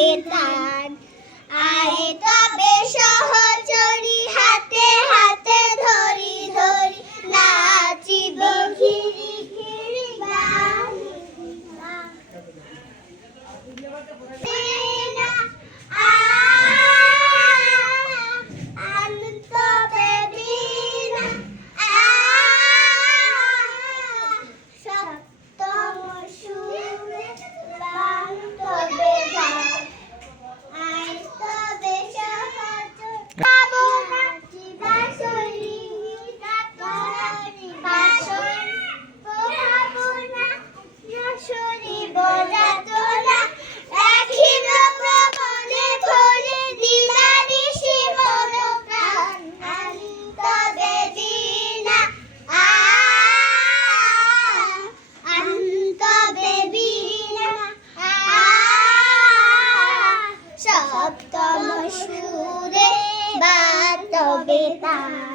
হবে তার আয় তবে সহচরি হাতে হাতে ধরি ধরি নাচিব ঘিরি ঘিরি গান সপ্তম সুরে বা তবে